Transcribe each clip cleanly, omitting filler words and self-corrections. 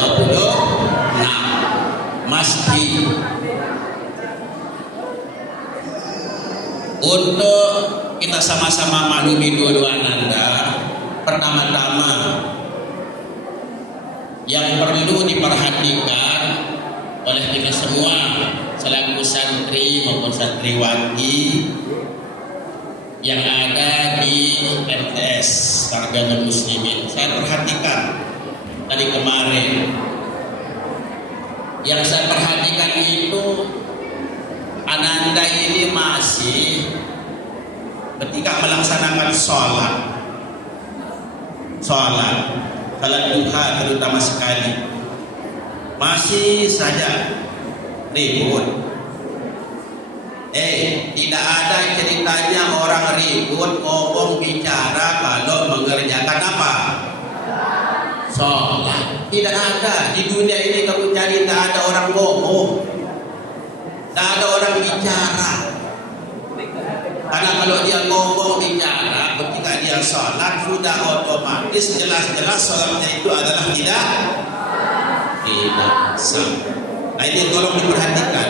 26 masjid. Untuk kita sama-sama maklumi dua-dua ananda, pertama-tama yang perlu diperhatikan oleh kita semua selaku santri maupun santriwati yang ada di MTS Margahatul Muslimin. Saya perhatikan tadi kemarin, yang saya perhatikan itu ananda ini masih ketika melaksanakan sholat duha terutama sekali, masih saja ribut. Tidak ada ceritanya orang ribut ngomong bicara kalau mengerjakan apa? Sholat. Tidak ada di dunia ini, kamu cari, tidak ada orang ngomong, tidak ada orang bicara. Karena kalau dia ngomong bicara ketika dia sholat, sudah otomatis jelas-jelas sholatnya itu adalah tidak sah. Nah ini tolong diperhatikan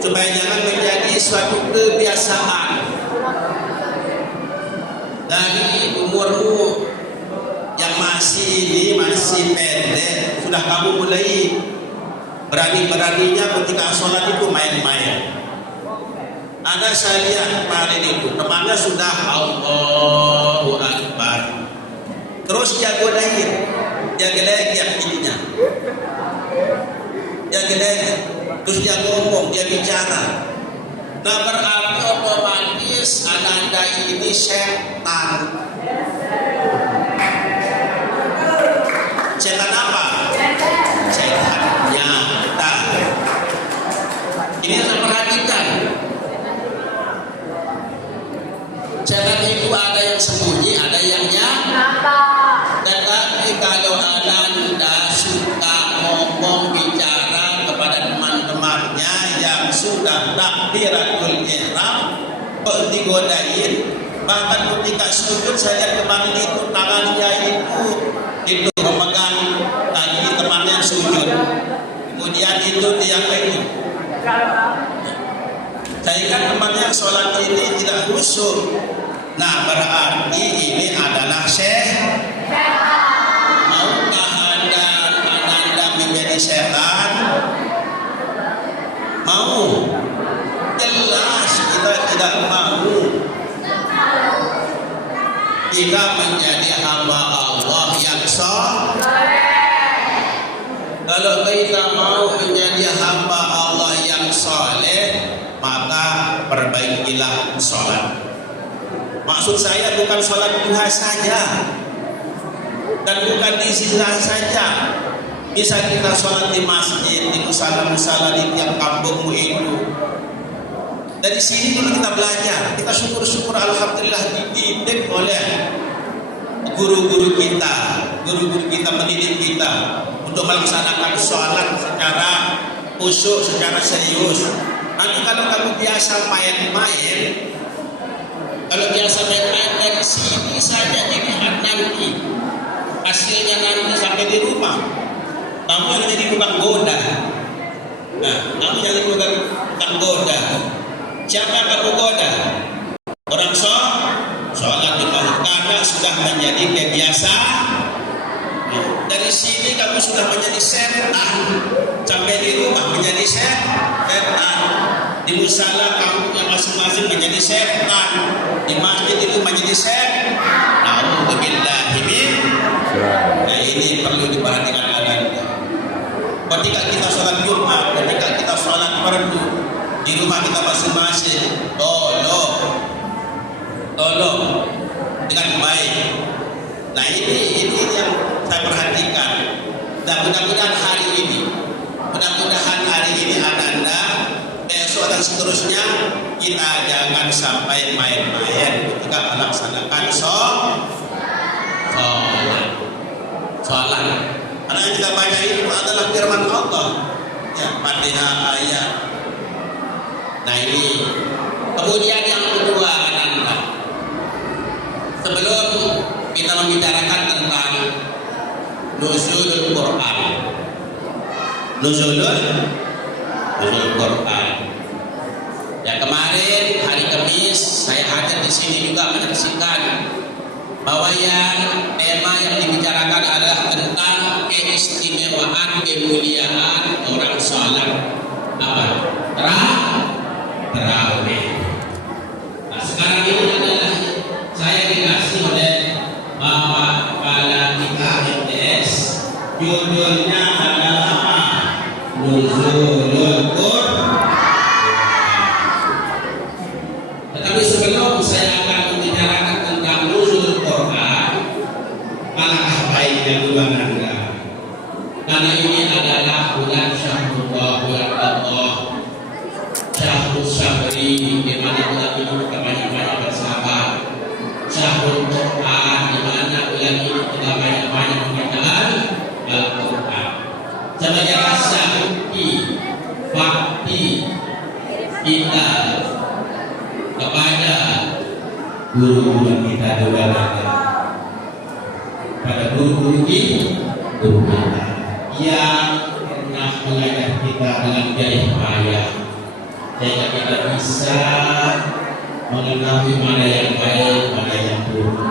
supaya jangan menjadi suatu kebiasaan. Dari umurmu yang masih pendek, sudah kamu mulai berani-beraninya ketika sholat itu main-main. Ada saya lihat kemarin itu temannya sudah Allahu Akbar, terus dia godain, dia geledek ininya, dia geledek, terus dia ngomong, dia bicara. Nah berarti otomatis ananda ini setan. Setan apa? Setan nyata. Ini saya perhatikan. Setan itu ada yang sembunyi, ada yang nyata. Tetapi kalau ananda suka ngomong bicara kepada teman-temannya yang sudah takbiratul ihram, digodain, bahkan ketika sujud saja kemarin itu tangannya itu memegang tadi temannya yang sujud, kemudian itu dia ini. Saya ingat temannya sholat ini tidak khusyuk. Nah berarti ini adalah setan. Maukah ananda menjadi setan? Mau? Jelas kita tidak mau. Kita menjadi hamba Allah yang saleh. Kalau kita mau menjadi hamba Allah yang saleh, maka perbaikilah sholat. Maksud saya bukan sholat duha saja, dan bukan di sisa saja. Bisa kita sholat di masjid, di musala-musala di tiap kampungmu itu. Dari sini dulu kita belajar. Kita syukur-syukur alhamdulillah dididik oleh guru-guru kita mendidik kita untuk melaksanakan sholat secara khusyuk, secara serius. Nanti kalau kamu biasa main-main, dari sini saja dilihat nanti hasilnya nanti sampai di rumah. Kamu yang jadi tukang goda. Nah, kamu jadi tukang goda. Siapa kamu goda? Orang sholat di kamu karena sudah menjadi kebiasaan. Dari sini kamu sudah menjadi setan, sampai di rumah menjadi setan, di musala kamu yang masing-masing menjadi setan, di masjid itu menjadi setan. Alhamdulillah min. Nah ini perlu diperhatikan ananda. Ketika kita sholat Jumat, ketika kita sholat fardu di rumah kita masing-masing, tolong dengan baik. Nah ini yang saya perhatikan. Dan mudah-mudahan hari ini ananda, besok dan seterusnya kita jangan sampai main-main ketika melaksanakan sholat. Karena yang kita baca itu adalah firman Allah, ya, Fatihah ayat. Nah ini. Kemudian yang kedua ananda, sebelum kita membicarakan tentang nuzulul Quran, nuzul Quran. Ya, kemarin hari Kamis saya hadir di sini juga menyaksikan bahwa yang tema yang dibicarakan adalah tentang keistimewaan kemuliaan orang sholat apa? Tarawih. Nah, sekarang ini adalah saya dikasih oleh Bapak Kepala kita MTS, judulnya adalah apa? Nuzulul Quran. Tetapi sebelum saya akan membicarakan tentang nuzulul Quran, alangkah baiknya bulan Anda, karena ini adalah bulan Syahrullah, bulan Allah, Syahrul Syahri, di mana bulan ini kita banyak-banyak bersabar, Syahrul Quran, di mana bulan ini kita banyak-banyak membacaan Al-Quran sebagai rasa bakti kita kepada guru-guru kita juga pada guru-guru kita yang pernah mengajar kita dengan jerih payah sehingga kita bisa mengetahui mana yang baik, mana yang buruk.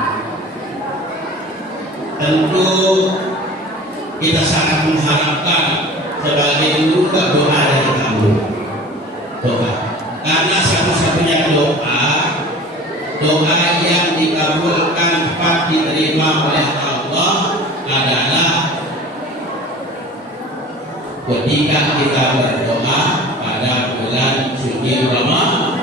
Tentu kita sangat mengharapkan sebagai guru doa dari kamu, doa, karena satu-satunya doa yang dikabulkan cepat diterima oleh Allah adalah ketika kita berdoa pada bulan suci Ramadan.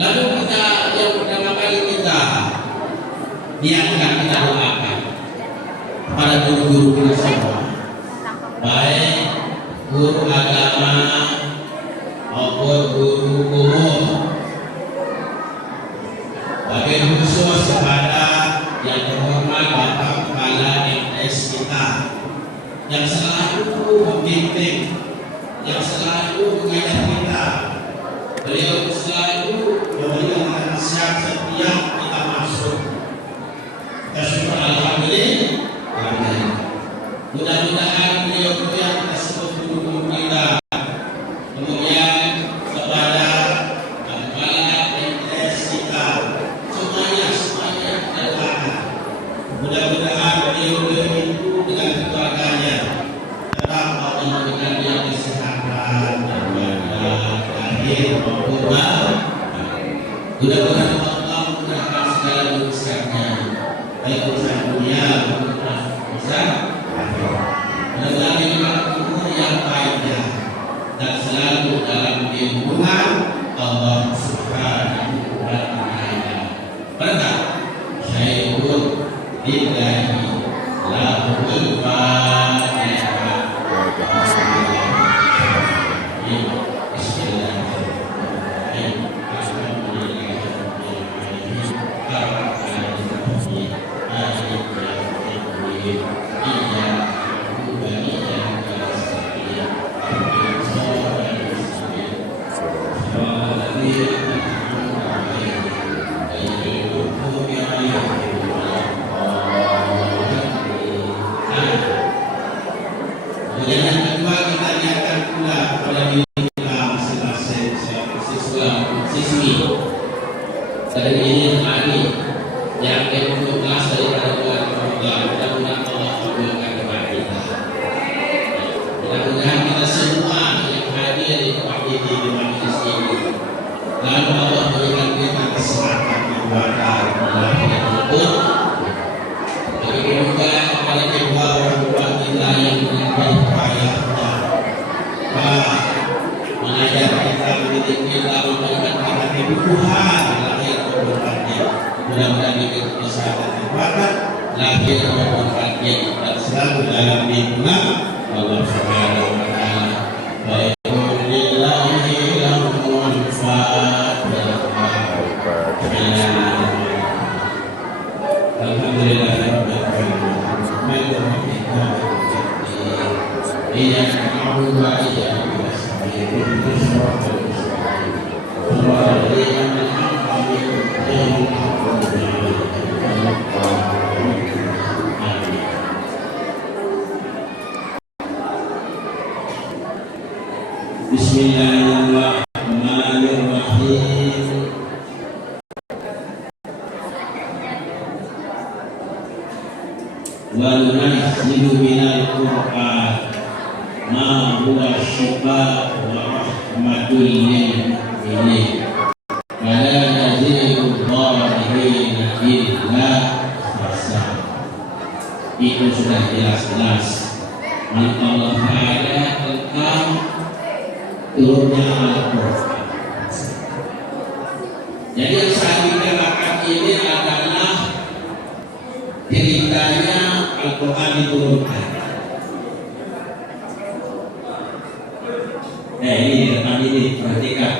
Lalu kita yang pertama kali kita niatkan, kita doakan kepada guru-guru kita semua, baik guru agama maupun guru umum, wabil khusus kepada yang terhormat Bapak Kepala MTS kita yang selalu membimbing, yang selalu mengajar kita. Beliau selalu memberikan nasihat setiap kita masuk. Kita syukur alhamdulillah. Mudah-mudahan beliau yang tersebut guru kita, kemudian kepada kepala MTS kita, semuanya kita doakan. Mudah-mudahan beliau itu dengan keluarganya tetap Allah memberikan dia kesehatan dan lahir maupun batin. Mudah-mudahan Allah memudahkan segala urusannya, baik urusan dunia maupun urusan akhirat. Mudah-mudahan juga umur yang panjang dan selalu dalam lindungan Allah Subhanahu wa Ta'ala. Berkah Syaikul Lillahi lahul Fatihah. Yang kedua, kita niatkan pula pada diri kita masing-masing siswa-siswi dari ini hari yang ke-12 daripada bulan Ramadan. Mudah-mudahan Allah kabulkan doa kita. Mudah-mudahan kita semua yang hadir di tempat ini, di majelis ini, lalu Allah berikan kita kesehatan ibadah lahir maupun. Begitu juga kepada kedua orang tua kita yang menjadi payahnya, mengajar kita, mendidik kita, memberikan kita kebutuhan lahir maupun batin. Mudah-mudahan diberi kesehatan ibadah lahir maupun batin dan selalu dalam lindungan Allah Subhanahu wa Ta'ala. وننزل من القرآن ما هو شفاء ورحمة للمؤمنين ولا يزيد الظالمين إلا خسارا. Itu sudah jelas-jelas Allah Ta'ala tentang turunnya Al-Quran. Jadi yang saya bicarakan ini adalah ceritanya Al-Quran diturunkan. Ini di depan ini, perhatikan.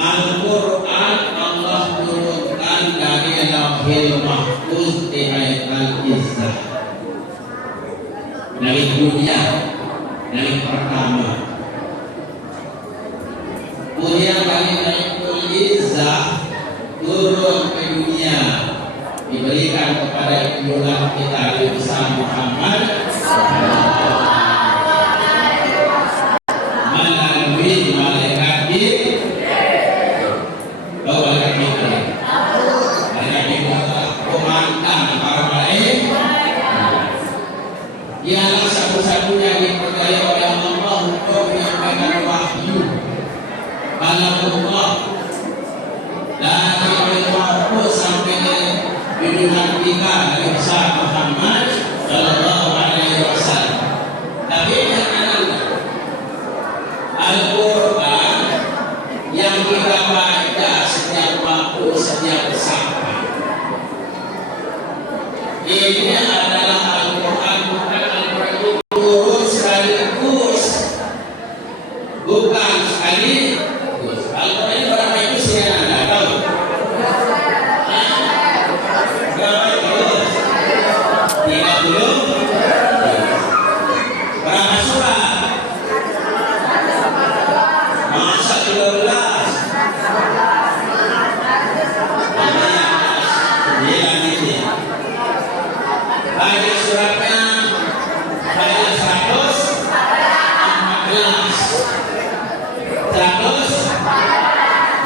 Al-Quran Allah turunkan dari Lauhil Mahfuz di ayat Al-Izzah, dari dunia, dari pertama. Kemudian dari Al-Izzah turun ke dunia, diberikan kepada junjungan kita Nabi besar Muhammad melalui malaikat komandan para malaikat. Dialah satu-satunya dipercaya oleh Allah untuk menyampaikan wahyu Allah dari Mahfuz sampai ke junjungan kita Nabi besar Muhammad Sallallahu Alaihi Wasallam. Tapi jangan Al-Quran yang kita baca setiap waktu, setiap saat, ini adalah Al-Quran, bukan Al-Quran itu turun sekaligus, bukan sekaligus. Al-Quran ini berapa itu sih yang Anda tahu? Berapa itu? 30? Berapa surat? Masa 13? Banyak suratnya, banyak 114.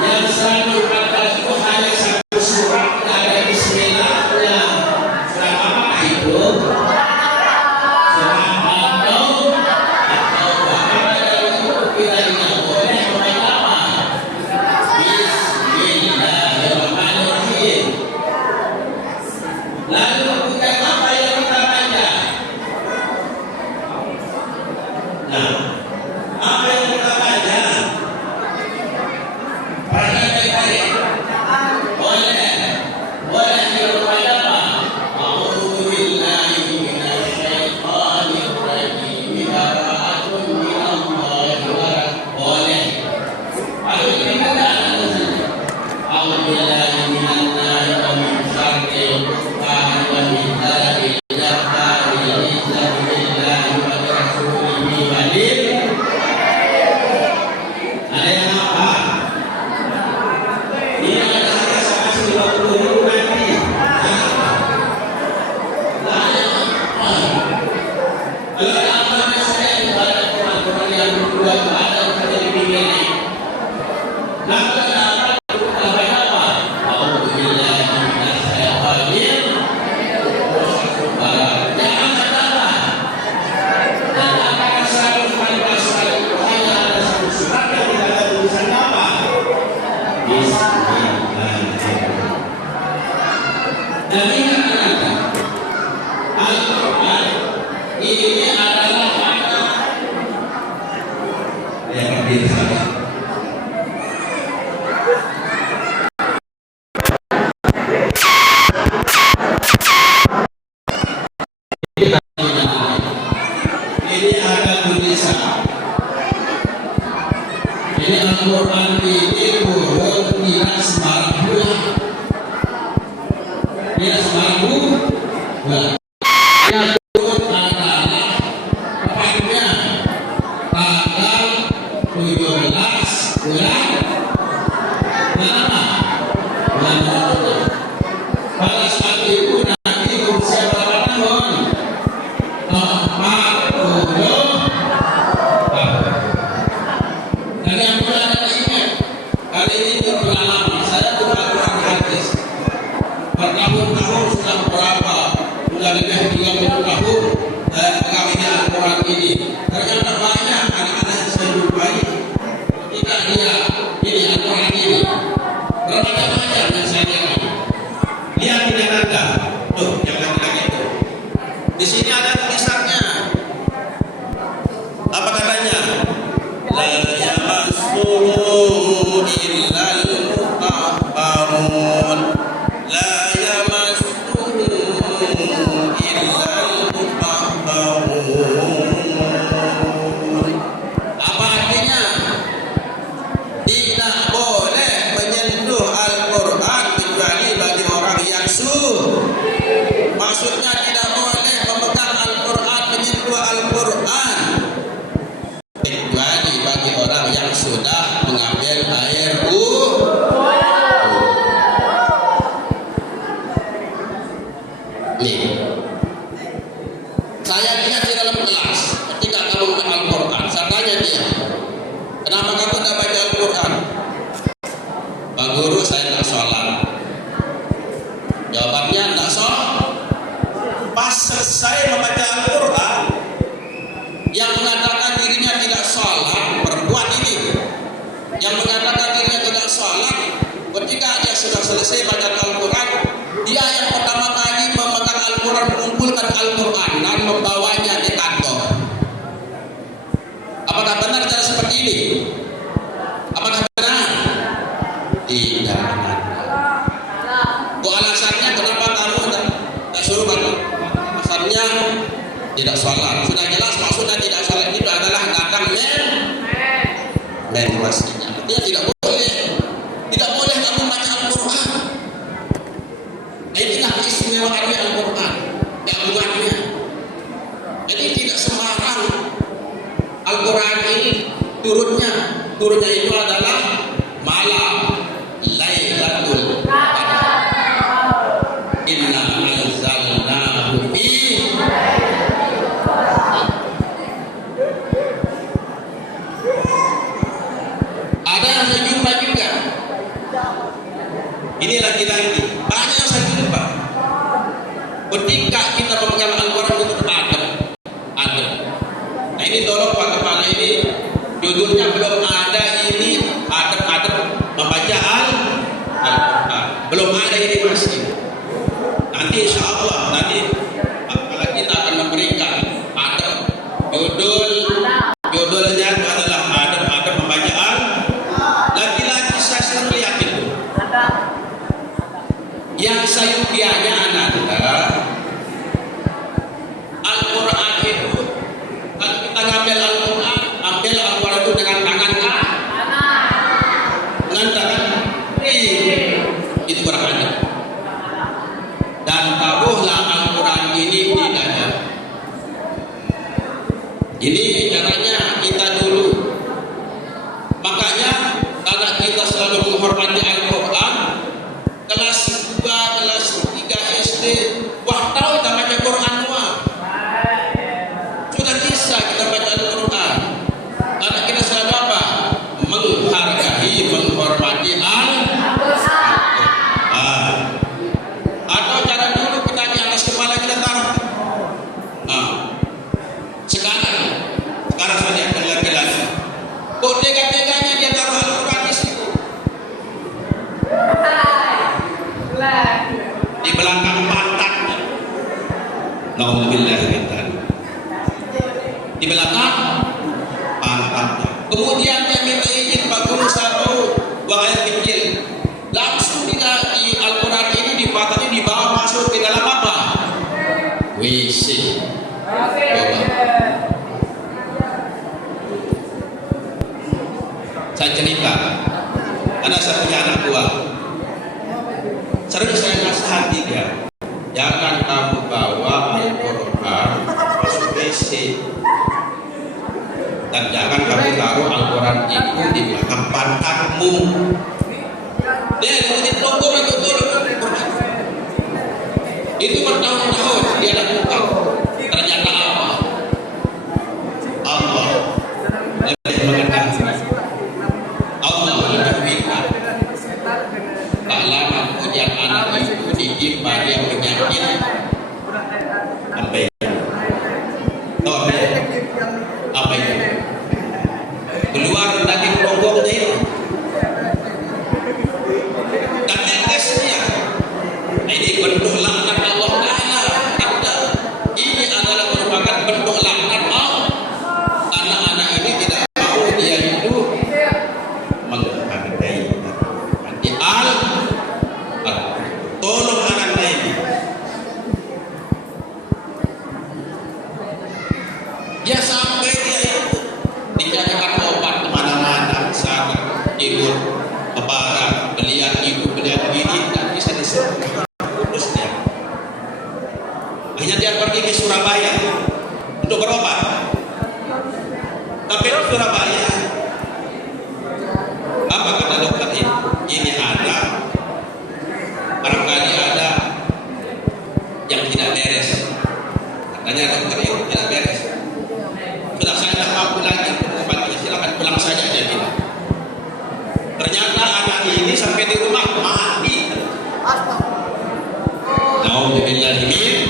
Yang 114 itu hanya satu surat, ada bismillahnya. Surat apa itu? Surat Al-Taubah. Itu kita tidak boleh membaca apa? Bismillahirrahmanirrahim. Lalu bukan apa yang kita baca? Nah, apa yang kita baca? Baik-baik. Boleh dibaca apa? A'udzu billahi minasyaitonir rajim. Bara'atun minallahi wa boleh. Lalu kita baca a'udzu billahi minallahi wa min syarril wa min dzarril jabari billahi wa rasulihi walil. Ada yang apa? Ini ada harga sama 50.000 nanti. Kalau amanah saya kepada Quran yang kedua itu ada pada di ini. Maka apa? A'udzu billahi minasyaitonir dan ingat Al-Quran ini adalah mana yang berdiri saja. Ini ada tulisan. Ini Al-Quran ini turun tidak sembarang bulan. Tidak sembarang bulan. Yang turun adalah tepatnya tanggal 17 bulan pertama. Pada saat itu nanti berusia berapa tahun? 40 tahun. Dan yang mudah ingat, kali ini bulan lama saya bukan hadis. lebih 30 tahun mengawini Al-Quran ini. Ternyata banyak anak-anak yang saya jumpai ketika dia ini Al-Quran ini remaja-remaja yang saya lihat. Lihat tidak ada. Tuh, yang laki-laki itu. Di sini ada tulisannya. Apa katanya? La yamassuhu illal mutahharun. La yamassuhu illal mutahharun. Apa artinya? Tidak boleh menyentuh Al-Quran kecuali bagi orang yang suci. Maksudnya tidak boleh memegang Al-Quran, menyentuh Al-Quran kecuali bagi orang yang sudah mengambil air nih. Saya lihat di dalam kelas ketika kamu membaca Al-Quran, saya tanya dia, kenapa kamu tidak baca Al-Quran? Pak Guru, saya tidak sholat. Jawabannya tidak sholat. Pas selesai membaca Al-Quran, yang mengatakan dirinya tidak sholat berbuat ini. Yang mengatakan dirinya tidak sholat, ketika dia sudah selesai baca Al-Quran, dia yang pertama kali memegang Al-Quran, mengumpulkan Al-Quran dan membawanya di kantor. Apakah benar cara seperti ini? Apakah benar? Tidak. Alasannya kenapa kamu tak suruh baca? Alasannya tidak sholat. Sudah jelas maksudnya tidak sholat itu adalah datang menstruasinya. Artinya tidak boleh kamu baca Al-Quran. Inilah keistimewaan Al-Quran, keagungannya. Jadi tidak sembarang Al-Quran ini turunnya itu adalah malam Lailatul Qadar. Inna anzalnahu fi ada yang saya jumpa juga. Ini lagi-lagi banyak yang saya jumpa. Ketika kita memegang Al-Quran itu ada. Nah ini tolong Pak Kepala, ini judulnya belum ada, ini adab membaca Al-Quran. Belum ada ini masih. Nanti insya Allah nanti Kepala kita akan memberikan adab. Judulnya itu adalah adab membaca Al-Quran. Lagi-lagi saya sering melihat itu. Yang sayupianya ananda Al-Quran itu, kalau kita ngambil Al-Quran, ambil Al-Quran itu dengan tangan dengan tangan itu kurang ada. Dan taruhlah Al-Quran ini di dada. Ini caranya kita dulu. Makanya karena kita selalu menghormati Al-Quran, kelas 2, kelas 3 SD, wah tahu kita baca Quran wah. Sudah bisa kita baca Al-Quran. Karena kita selalu apa? Menghargai, menghormati Al-Quran. Atau cara dulu kita di atas kepala kita taruh. Sekarang saya lihat lagi-lagi. Kok tega-teganya dia taruh Al-Quran di situ? Di belakang pantatnya. Nauzubillah min dzalik. Di belakang pantatnya. Kemudian dia minta izin Pak Guru satu buang air kecil. Langsung di Al-Quran ini di pantatnya dibawa masuk ke dalam apa? WC. Saya cerita, karena saya punya anak buah. Sering saya nasihati dia, jangan kamu bawa Al-Quran masuk WC, dan jangan kamu taruh Al-Quran itu di belakang pantatmu. Dia ikutin program itu dulu. Itu bertahun-tahun dia lakukan. Ternyata apa? Allah lebih mengetahui. Allah lebih pintar. Tak lama kemudian anak itu ditimpa dia penyakit Kudus dia. Hanya dia pergi ke Surabaya untuk berobat. Tapi di Surabaya, apa kata dokter ini? Ini ada, barangkali ada yang tidak beres. Katanya dokter itu tidak beres. Sudah saya tidak mampu lagi, silakan pulang saja dia bilang. Ternyata anak ini sampai di rumah mati. Nauzubillahimin.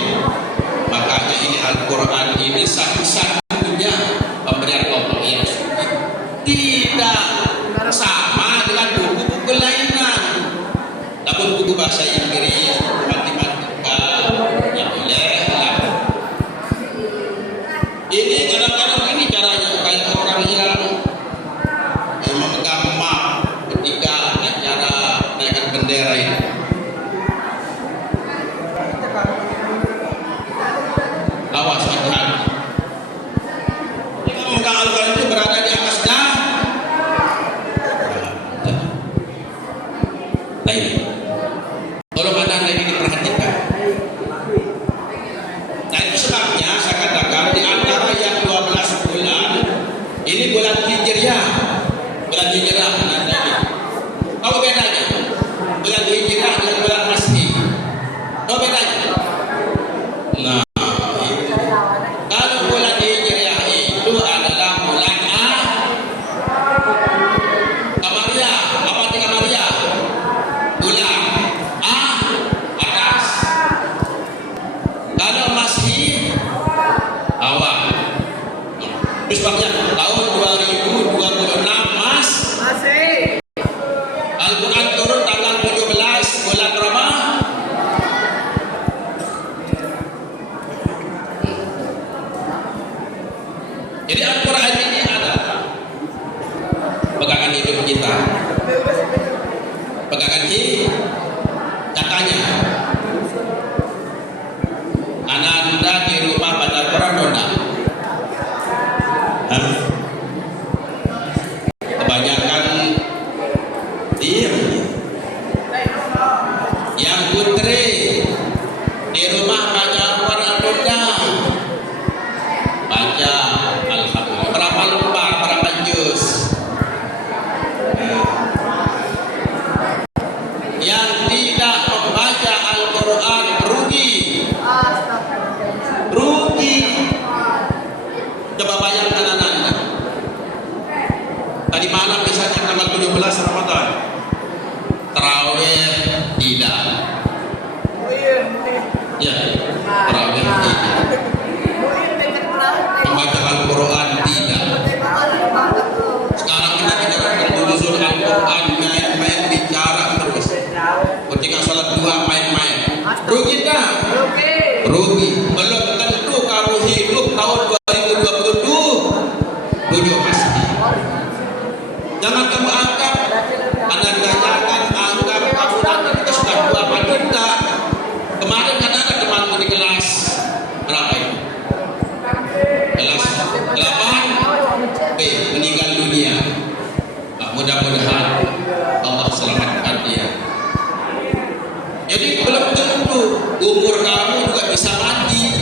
Makanya ini Al-Quran ini satu-satunya pemberian Allah yang suci. Tidak sama dengan buku-buku lainnya. Namun buku bahasa Inggris, matematika, yang boleh. Ini kadang-kadang ini caranya kayak orang yang memegang map ketika acara naikkan bendera ini. Awas hati-hati. Memegang Al-Quran itu berada di atas dah. Baik. Kalau pada ini diperhatikan. Nah itu sebabnya saya katakan di antara yang 12 bulan ini bulan Hijriah. Bulan Hijriah nanti. Tahu bedanya? Bulan Hijriah dengan bulan Masih. Tahu bedanya? Nah, kalau bulan Hijriah itu adalah bulan Qamariyah. Apa arti Qamariyah? Bulan atas. Kalau Masih awal. Terus sebabnya tahun 2026 masih Al-Quran turun tanggal 17 bulan Ramadan. Jadi Al-Quran ini adalah pegangan hidup kita. Pegangan hidup. Katanya Ananda di rumah baca Al-Quran enggak? Kebanyakan diam. Yang putri di rumah baca Al-Quran enggak? Baca Alhamdulillah. Berapa lembar, berapa juz? Yang tidak membaca Al-Quran rugi. Rugi. Coba bayangkan anak-anak. Tadi malam misalnya tanggal 17 Ramadan. Tarawih tidak. Ya, tarawih tidak. Membaca Al-Quran tidak. Sekarang kita bicara nuzul Al-Quran, main-main bicara terus. Ketika sholat duha main-main. Rugi tak? Rugi. Belum tentu kamu hidup tahun 2027 masih. Jangan kamu anggap, Anda tanyakan, anggap kamu nanti kita sudah tua apa tidak. Kemarin kan ada temanmu di kelas berapa itu? Kelas 8 B meninggal dunia. Mudah-mudahan Allah selamatkan dia. Jadi belum tentu umur kamu juga bisa mati.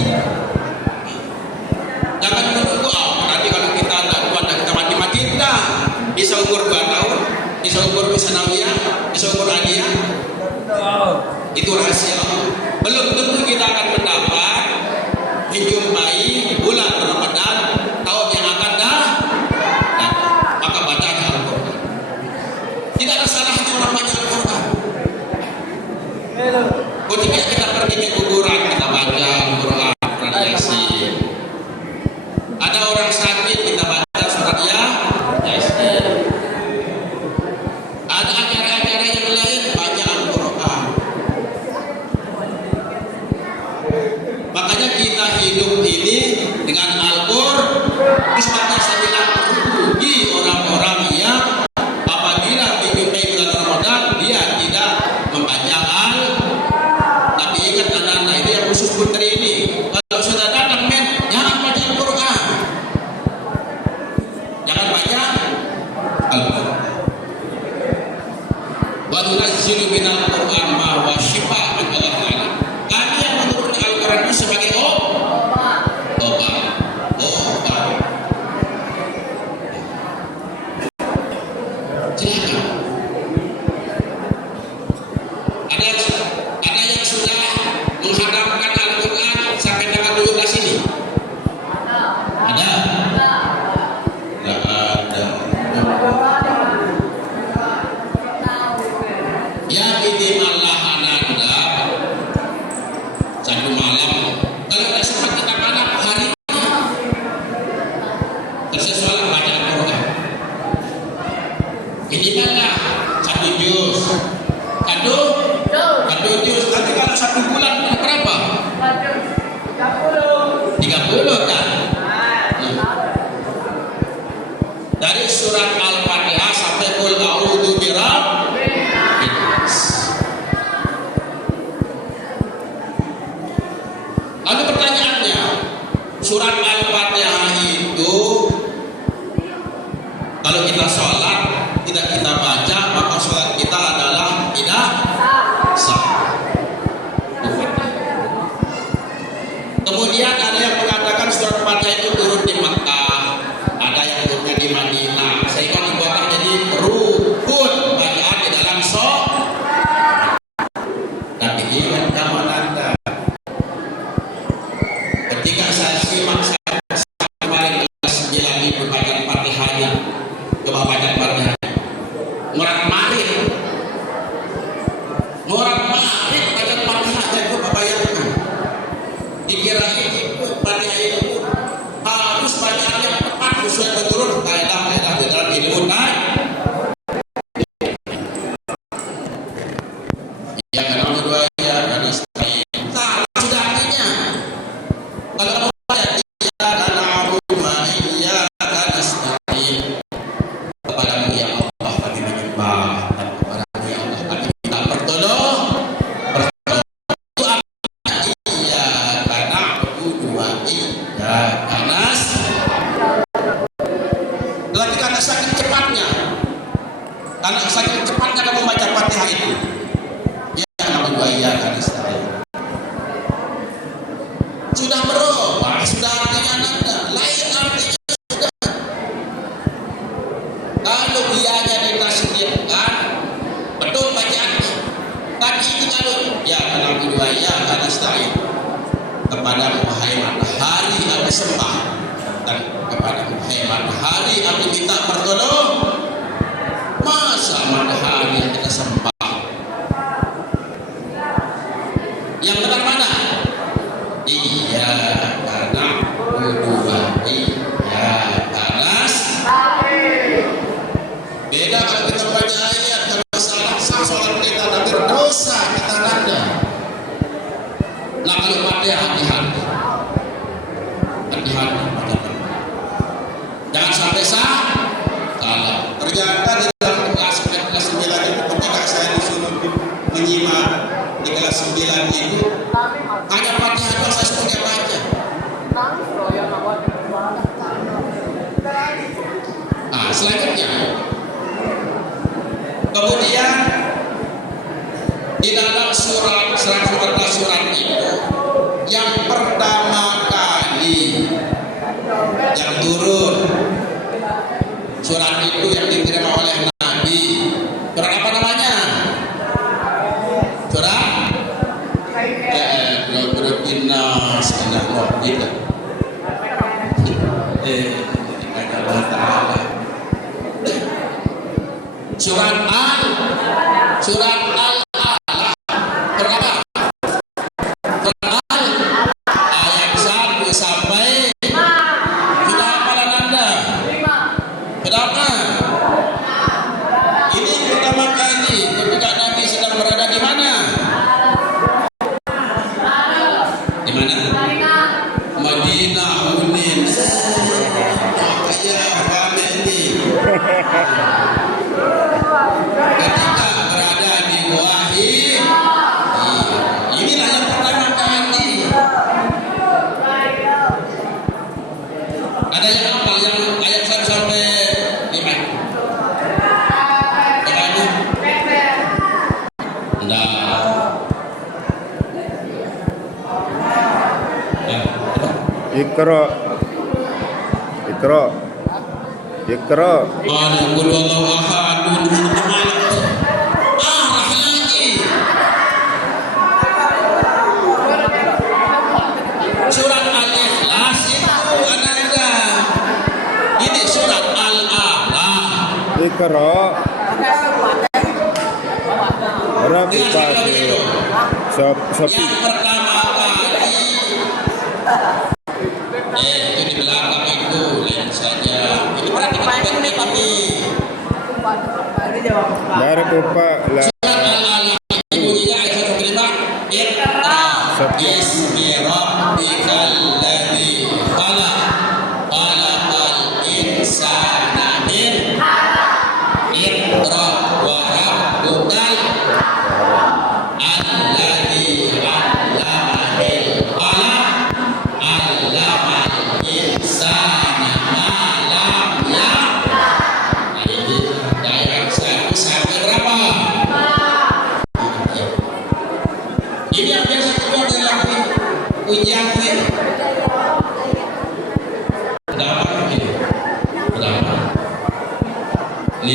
Jangan menunggu nanti kalau kita tak kuat dan kita mati-mati kita bisa umur 2 tahun, bisa umur sanawiyah, bisa umur aliyah. Itu rahasia Allah. Belum tentu kita akan mendapat menjumpai bulan Ramadan tahun yang akan datang. Maka baca Al-Quran. Tidak ada salahnya orang baca Al-Quran. Ketika kita pergi ke kuburan kita baca Al-Quran, Quran Yasin. Ada orang sakit kita baca surat Yasin. Ada acara-acara yang lain baca Al-Quran. Makanya kita hidup ini dengan Al-Quran. Sebabnya saya bilang rugi orang-orang yang apabila menjumpai bulan Ramadan dia tidak membaca tapi ingat anak-anak itu yang khusus putri ini. Kalau sudah datang jangan baca Al-Quran. Jangan baca Al-Quran. Wa nunazzilu minal Qur'an ma huwa shifaa Ada yang sudah menghadapkan Al-Quran sampai tanggal 17 ini? Ada? Tidak ada. Ya minimallah ananda satu malam. Kalau tidak sempat kita malam hari tersesuai baca Al-Quran. Minimallah satu juz. Satu juz. Nanti kalau satu bulan berapa? 30 kan? Dari surat Al-Fatihah sampai qul a'udzu birabbil nas. Lalu pertanyaannya, surat Al-Fatihah itu kalau kita sholat tidak kita baca, maka sholat kita adalah tidak sah. Kemudian ada yang mengatakan surat Fatihah itu turun di Makkah, ada yang turunnya di Madinah, sehingga dibuat jadi rukun bacaan di dalam sholat. Tapi ingat kawan Anda, ketika saya simak kemarin kelas 9 itu bacaan Fatihahnya, coba bacaan Fatihahnya, morat-marit bacaan Fatihahnya, coba bayangkan. Dikira ini Fatihah itu harus bacaan yang tepat sesuai betul kaidah di dalam ilmu yang kedua ya dan istri salah sudah artinya. Kalau kamu baca iyyaka na'budu wa iyyaka nasta'in, kepadamu ya Allah kami menyembah dan kepadamu ya Allah kami minta pertolongan. Karena saking cepatnya kamu baca Fatihah itu, ya na'budu wa iyyaka nasta'in. Sudah berubah, sudah artinya nada, lain artinya sudah. Kalau ianya ditasydidkan, betul bacaannya. Tapi ini kalau ya na'budu wa iyyaka nasta'in, kepadamu wahai matahari aku sembah dan kepadamu wahai matahari aku minta pertolongan. Masa matahari yang kita sembah? Yang benar mana? Iyyaka na'budu wa iyyaka nasta'in. Beda kalau kita baca ayat, kalau salah sah sholat kita dan berdosa kita nada. Nah kalau Fatihah hati-hati, jangan sampai salah. Ternyata di dalam kelas 9 itu, ketika saya disuruh menyimak di kelas 9 itu, hanya Fatihah yang saya sudah baca. Nah, selanjutnya, kemudian di dalam surat 114 surat itu, yang pertama kali yang turun surat itu yang diterima oleh Nabi, surat apa namanya? Surat Innas gitu. Surat Al-Alaq berapa? Ayat 1 sampai sudah hafal Anda? Berapa? Ini pertama kali ketika Nabi sedang berada di mana? Di mana? Madinah, Hunin. Kayak rame ini. Ketika berada di Gua Hira. Inilah yang pertama kali. Ada yang apa? Yang ayat 1 sampai 5. Iqra. Qul huwallahu ahad. Lagi. Ikra. Berapa itu? Sopi. Yang pertama kali itu di belakang itu lihat saja. Ini berarti kita ini. Dari pupa lah. Bismi rabbikal ladzi khalaq khalaqal insana min 'alaq Iqra wa rabbukal alladzi 'allama bil qalam 'allamal insana ma lam ya'lam. Ini ayat 1 sampai berapa? Ini yang biasa keluar dalam ujian ini. Berapa ini? Berapa? 5.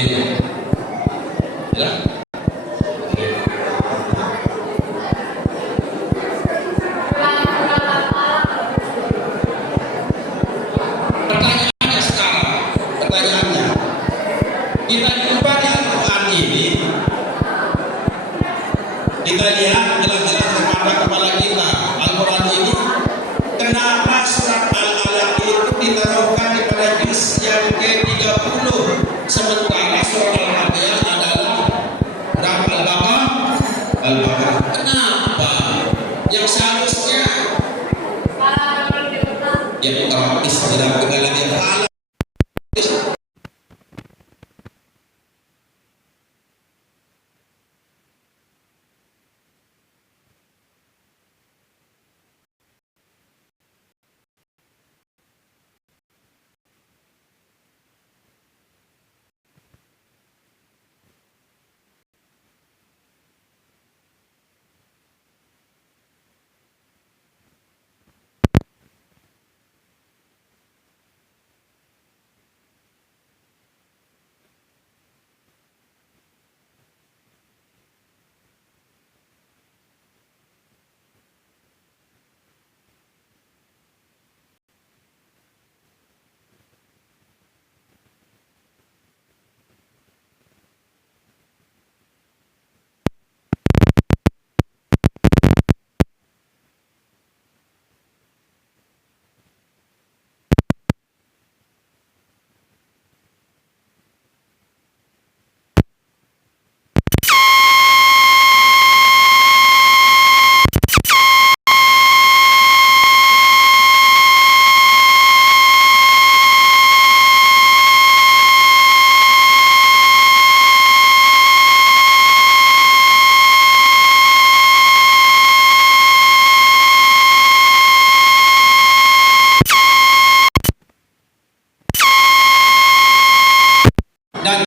Ya? Pertanyaannya sekarang, pertanyaannya, kita jumpa di Al-Quran ini, kita lihat jelas-jelas di mata kepala kita Al-Quran ini, kenapa surat Al-Alaq itu ditaruhkan di pada juz yang ke-30, sementara surat Al-Fatihah adalah Al-Baqarah. Al-Baqarah. Kenapa? Yang seharusnya yang terapis dalam kegalanya Allah. Dan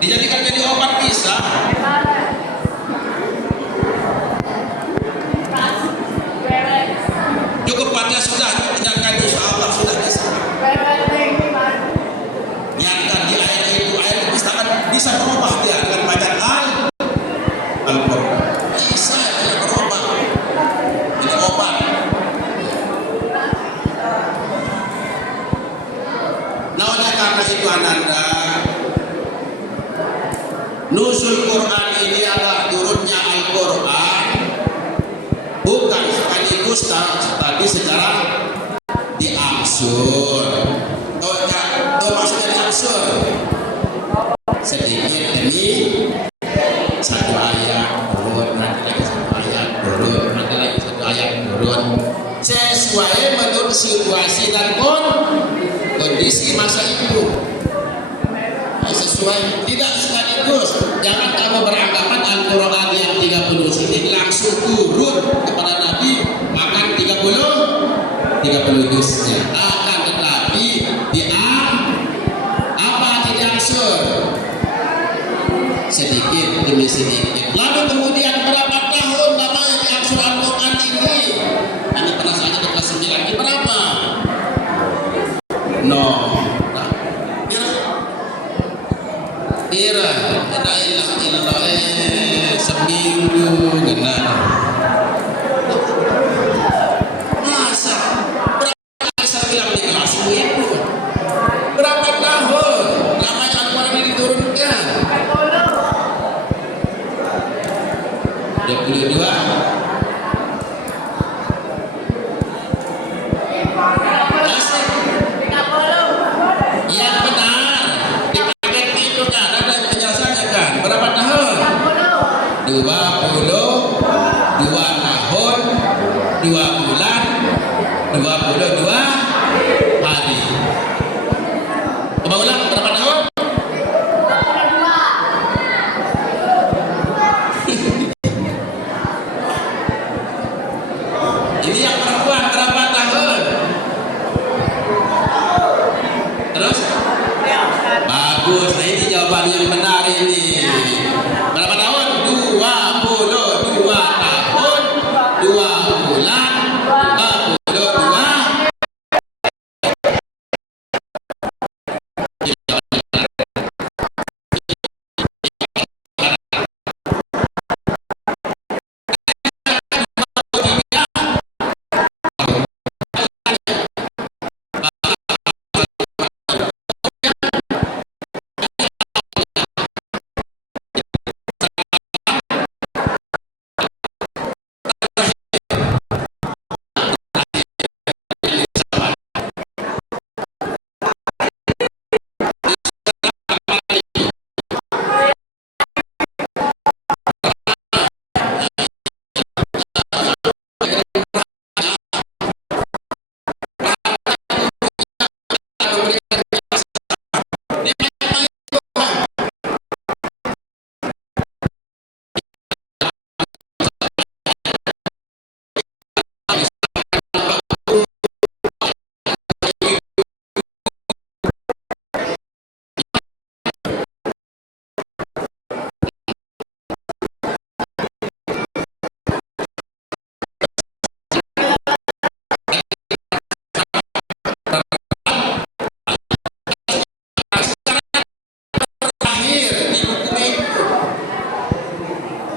dijadikan jadi obat bisa. Cukup pada sudah tindakan insya Allah sudah bisa. Niatkan di ayat itu, ayat misalkan bisa berubah dia dengan bacaan Al-Quran. Bisa dia berubah jadi obat. Nah oleh karena itu ananda, nuzul Quran ini adalah turunnya Al-Quran bukan sekaligus tapi secara diangsur. Maksudnya diangsur sedikit demi satu ayat turun, nanti lagi satu ayat turun, nanti lagi satu ayat turun, sesuai menurut situasi dan kondisi masa itu. Sesuai, tidak sekaligus. Jangan kamu beranggapan Al-Quran yang 30 ini langsung turun kepada Nabi makan 30 juznya. Akan tetapi diangsur sedikit demi sedikit. Lalu kemudian berapa tahun namanya diangsur Al-Quran ini? Ini pernah saja di kelas 9 berapa? No. minggu genap. Masa berapa kali saya bilang di kelas itu? Berapa tahun namanya Al-Quran ini diturunkan? 22. Yang benar dipakai itu kan ada penjelasannya kan. Berapa tahun? 22 tahun 2 bulan 22 hari. Coba ulang, berapa tahun? Ini yang perempuan berapa tahun? Terus? Bagus, nah ini jawaban yang benar ini. Berapa tahun? 22 tahun 2 bulan 22.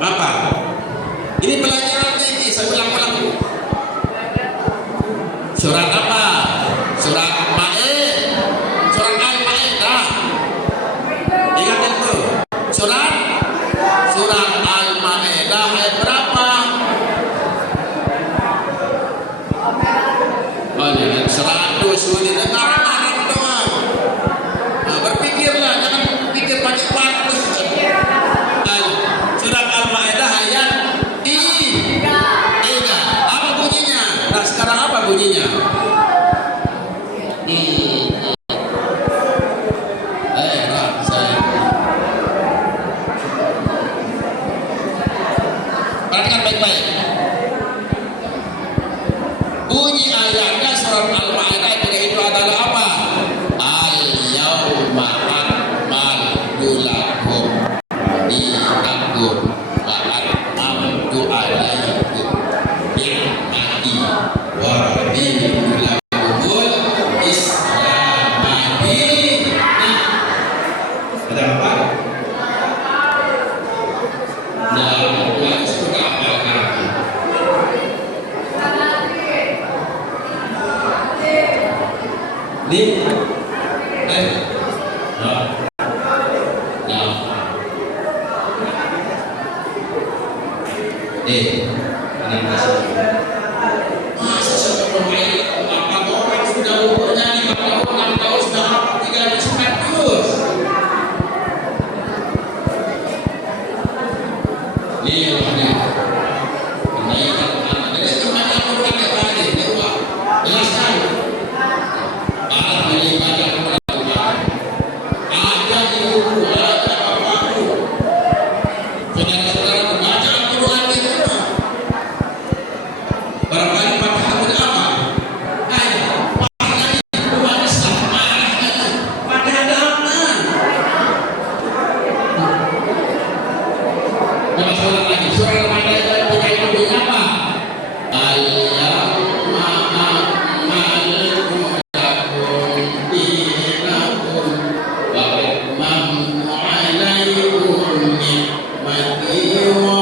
Apa? Ini pelajaran ini saya ulang-ulang. Surat apa? Surat Surat Al-Maidah. Ingat itu. Surat Al-Maidah ayat berapa? Oh, ayat 100. Sulit dengar doang. Nah, berpikirlah, jangan pikir pakai waktu. Surat Al-Maidah ayat 3. Apa bunyinya? Nah, sekarang apa bunyinya? Perhatikan baik-baik. Bunyi ayatnya surat Al-Maidah itu adalah apa? Al-yawma akmaltu lakum dinakum wa atmamtu alaikum ni'mati wa raditu lakumul Islam dinan. Ada apa? Nah, Tuhan sudah amalkan. Ini masa sampai pemain 4 orang sudah umurnya 5 tahun, 6 tahun sudah hafal 3 juz. Ini kenaikan anak. Jadi cuma yang berangkat lagi di rumah. Jelaskan. Alat beribadah kepada Tuhan. Ada ibu, ada bapakku. Saudara-saudara membaca Al-Quran di rumah. Barangkali Bapak kamu apa? Pakai rumah Islam marah kan? Pakai ada aman. Masalah lagi surah Al-Maidah punya itu punya apa? Al-yawma akmaltu lakum dinakum wa atmamtu alaikum ni'mati wa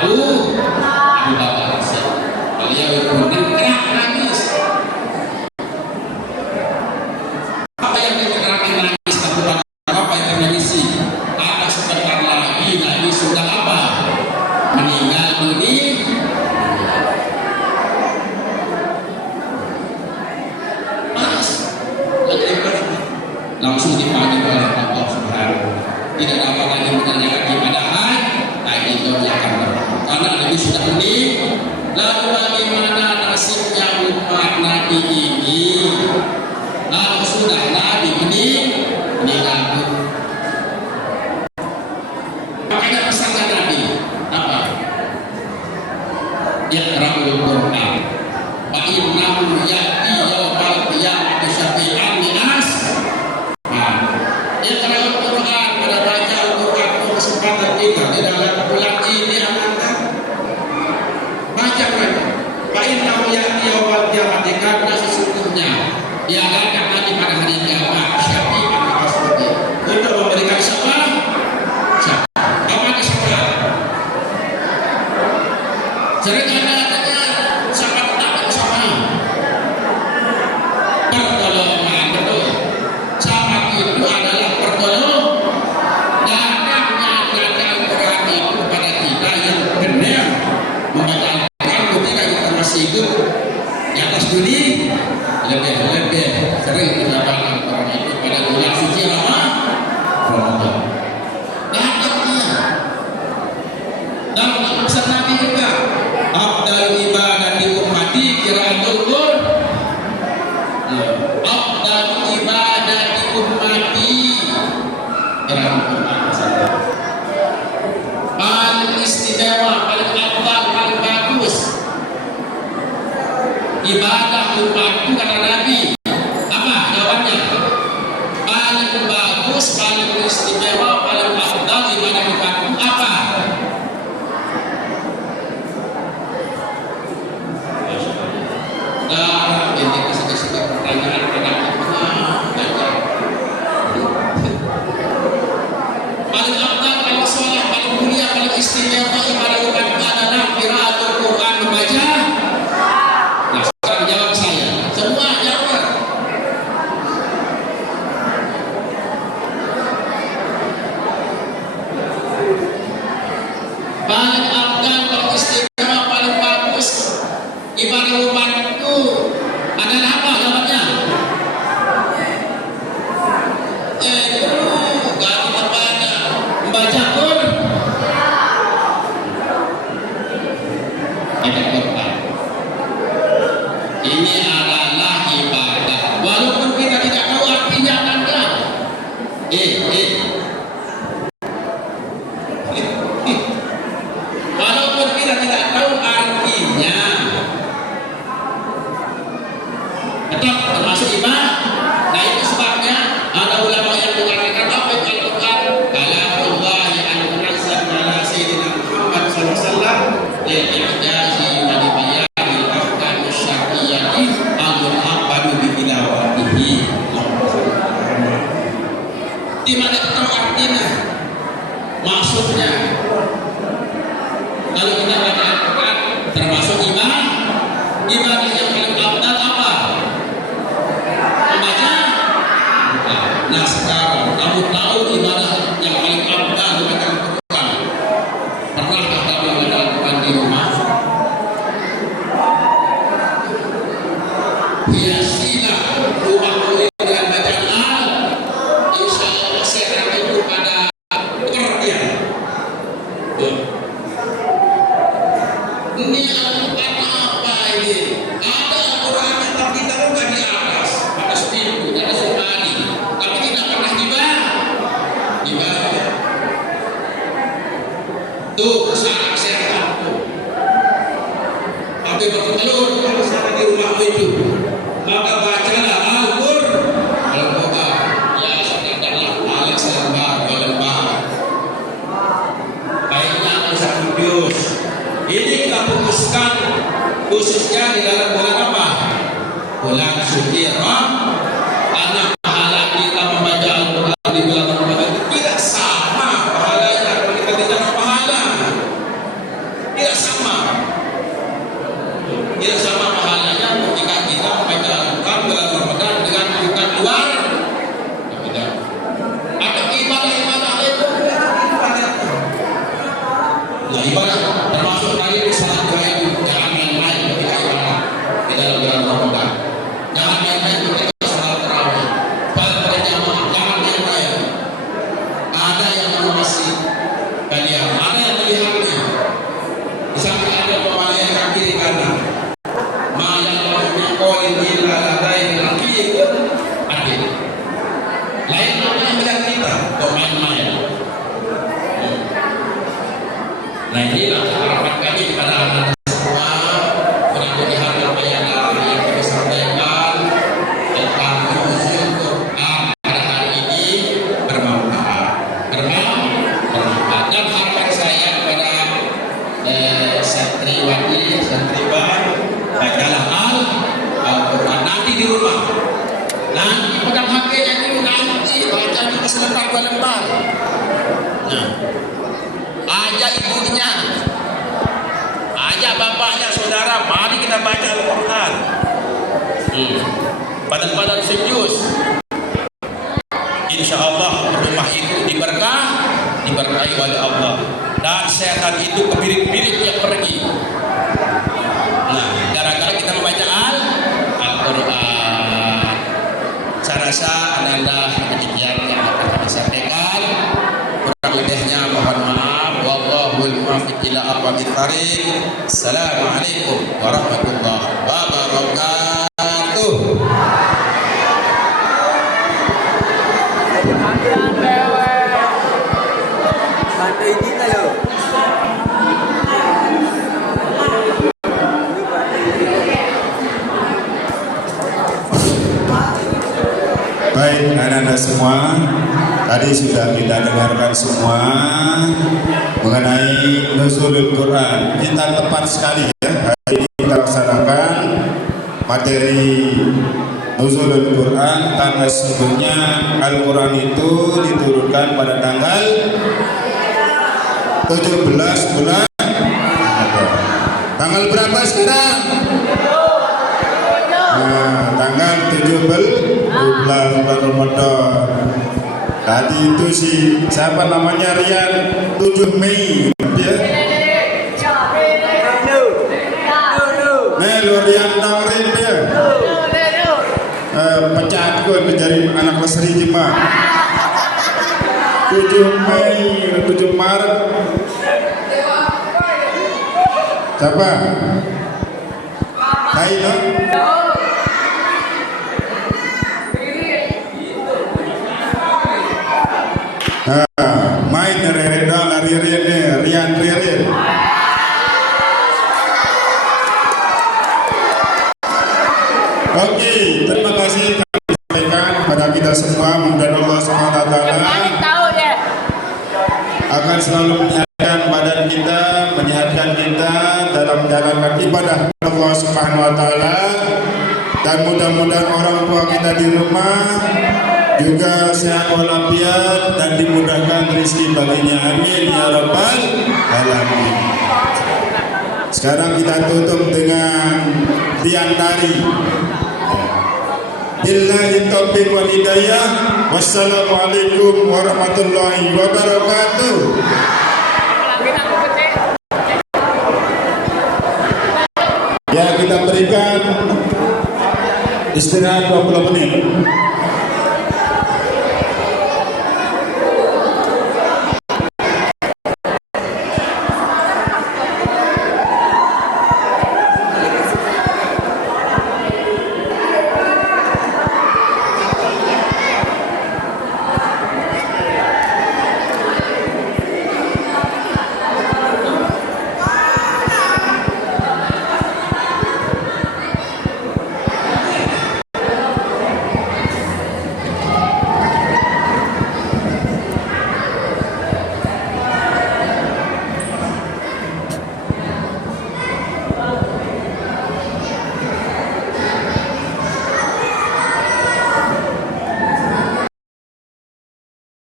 Abu Bakar. Beliau pun bergerak nangis. Apa yang diterangkan nangis Abu Bakar? Apa yang terjadi? Ada sebentar lagi Nabi sudah apa? Meninggal dunia. Langsung dipanggil oleh Allah Subhanahu. Tidak dapat lagi menanyakan gimana lagi diakan karena Nabi sudah meninggal. Lalu bagaimana nasibnya umat Nabi ini? Lalu sudah Nabi meninggal. Makanya pesannya Nabi apa? Iqra'ul Qur'an. Wa innahu ya'ti yawmal qiyamati syafi'an linas. Iqra'ul Qur'an, pada baca Al-Quran untuk kesempatan kita di dalam bulan ini anak-anak. Baca kan? Fa innahu ya'ti yawmal qiyamati, karena sesungguhnya dia akan nanti pada hari kiamat syafi'an linas untuk memberikan syafaat. Apa itu syafaat? Sering ada syafaat apa syafaat? Pertolongan, betul. Syafaat itu adalah pertolongan. Datangnya Al-Quran itu kepada kita yang benar membaca Al-Quran ketika kita masih hidup di atas dunia. Lebih sering kita baca Al-Quran itu pada bulan suci Ramadan. Datangnya. Dan pesan Nabi juga, afdal ibadati ummati qiraatul Qur'an. Afdal ibadati ummati qiraatul Qur'an. Paling istimewa, paling afdal, paling bagus ibadah umatku kata Nabi. Apa jawabannya? Paling bagus, paling istimewa, paling afdal ibadah umatku apa? Dan ini kesukaan pertanyaan pada paling afdal, paling soleh, paling mulia, paling istimewa ibadah umatku adalah qiraatul Qur'an, membaca. Nah, sekarang jawab saya. Semua jawab. Paling afdal, paling istimewa, paling bagus ibadah umatku adalah apa jawabannya? Ganti depannya membaca Quran. Quran. Ini adalah ibadah. Walaupun kita tidak tahu artinya kan? Walaupun kita tidak tahu artinya, tetap termasuk ibadah. Nah itu sebabnya ada ulama yang mengatakan apa itu Al-Quran? Kalamullah yang munazzal ala Sayyidina Muhammad SAW li'i'jazi wa libayanil ahkam syar'iyyati al-mu'abbadu bi tilawatihi. Di mana kita tahu artinya, maksudnya. Kalau kita baca Al-Quran termasuk ibadah yang paling afdal apa? Membaca. Nah sekarang kamu tahu ibadah yang paling afdal membaca Al-Quran. Pernahkah kamu membaca Al-Quran di rumah? Hiasilah rumahmu dengan bacaan Al-Quran. Insya Allah sekarang itu pada pekerjaan. Ini Al-Quran apa ini? Ada Al-Quran yang tapi ditaruhkan di atas pintu, di atas lemari, tapi tidak pernah dibaca. Tuh saat sehat tuh. Tapi bertelur kalau sana di rumahmu itu, maka bacalah Al-Quran. Ya sedangkanlah paling selembar. Baiknya usah kudus. Ini kita putuskan khususnya di dalam bulan apa? Bulan suci Ramadan. Karena pahala kita membaca Al-Quran di bulan Ramadan itu tidak sama pahalanya kalau kita tidak pahala. Nah inilah harapan kami kepada anak semua mengikuti hari yang kami sampaikan tentang nuzul Quran pada hari ini bermanfaat. Dan harapan saya kepada santriwati, santriwan, bacalah Al-Quran nanti di rumah. Nanti pegang HP-nya dulu, nanti baca dulu sebentar 2 lembar. Nah, ajak ibunya, ajak bapaknya, saudara, mari kita baca Al-Quran. Badan-badan serius. Insya Allah rumah itu diberkahi oleh Allah, dan setan itu kebirit-biritnya pergi. Nah, gara-gara kita membaca Al-Quran. Saya rasa anda demikian yang dapat kami sampaikan. Kurang lebihnya mohon maaf. Wallahul muwaffiq ila aqwamit thariq. Assalamualaikum warahmatullahi wabarakatuh. Baik, anak-anak semua, tadi sudah kita dengarkan semua mengenai nuzulul Quran. Kita tepat sekali ya, hari ini kita laksanakan materi nuzulul Quran karena sesungguhnya Al-Quran itu diturunkan pada tanggal 17 bulan. Tanggal berapa sekarang? Nah, tanggal 17 bulan Ramadan. Tadi itu si siapa namanya Rian 7 Mei ya. Nah, Rian Tamrin ya. Pecat gue menjadi anak lesri jemaah. 7 Mei, 7 Maret. Siapa? Hai no? Main reda lari Rian. Oke, terima kasih kami sampaikan kepada kita semua. Mudah Allah SWT akan selalu menyehatkan badan kita, menyehatkan kita dalam menjalankan ibadah Allah Subhanahu Wa Taala, dan mudah-mudahan orang tua kita di rumah juga sehat walafiat dan dimudahkan rezeki baginya, amin ya rabbal alamin. Sekarang kita tutup dengan diantari billahi taufiq wal hidayah. Wassalamualaikum warahmatullahi wabarakatuh. Ya, kita berikan istirahat 20 menit.